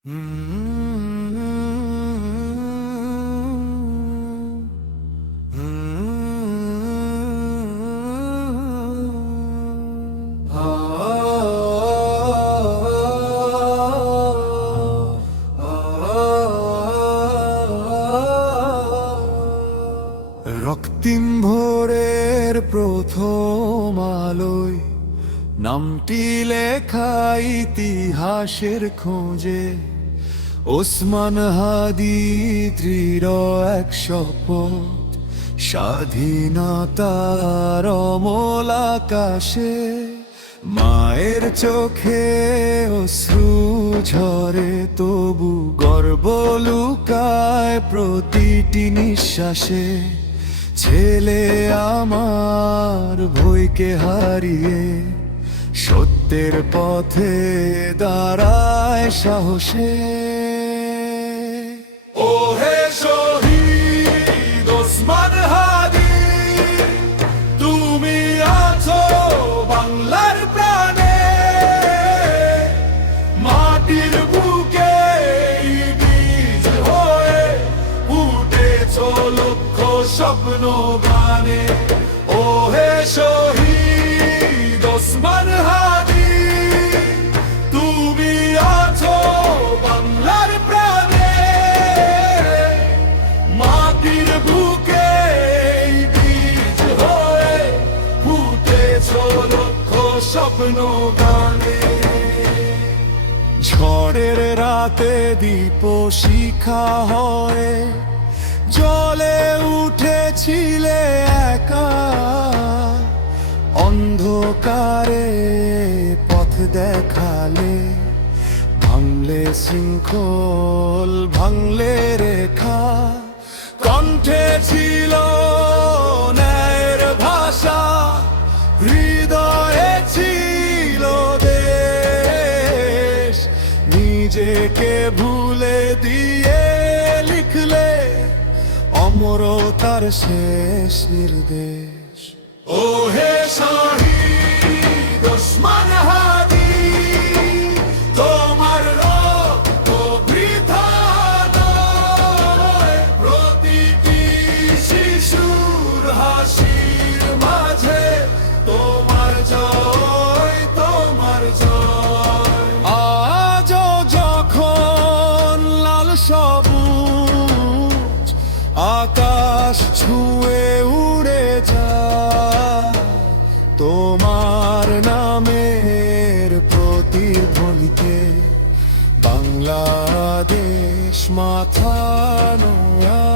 রক্তিম ভোরের প্রথম আলোয় নামটি লেখা ইতিহাসের খোঁজে, ওসমান হাদি দৃঢ় এক শপথ, স্বাধীনতার অমল আকাশে। মায়ের চোখে অশ্রু ঝরে, তবু গর্ব লুকায় প্রতিটি নিঃশ্বাসে। ছেলে আমার ভয়কে হারিয়ে সত্যের পথে দাঁড়ায় সাহসে। ও হে শহীদ ওসমান হাদি, তুমি আছো বাংলার প্রাণে। মাটির বুকে বীজ হয়ে ফুটেছ লক্ষ স্বপ্ন গানে। ও হে শহীদ ওসমান হাদি, তুমি আছো বাংলার প্রাণে। মাটির বুকে বীজ হয়ে ফুটেছ লক্ষ স্বপ্ন গানে। ঝড়ের রাতে দীপ শিখা হয়ে জ্বলে উঠেছিলে একা। অন্ধকারে পথ দেখালে, ভাঙলে শৃঙ্খল, ভাঙলে রেখা। কণ্ঠে ছিল ন্যায়ের ভাষা, হৃদয়ে ছিল দেশ। নিজেকে ভুলে দিয়ে লিখলে অমরতার শেষ নির্দেশ। ও হে শহীদ ওসমান হাদি, তোমার রক্ত বৃথা নয়। প্রতিটি শিশুর হাসির মাঝে তোমার জয়, তোমার জয়। আজও যখন লাল সবুজ আকাশ ছুঁয়ে উড়ে যায়, তোমার নামের প্রতিধ্বনিতে বাংলাদেশ মাথা নোয়া।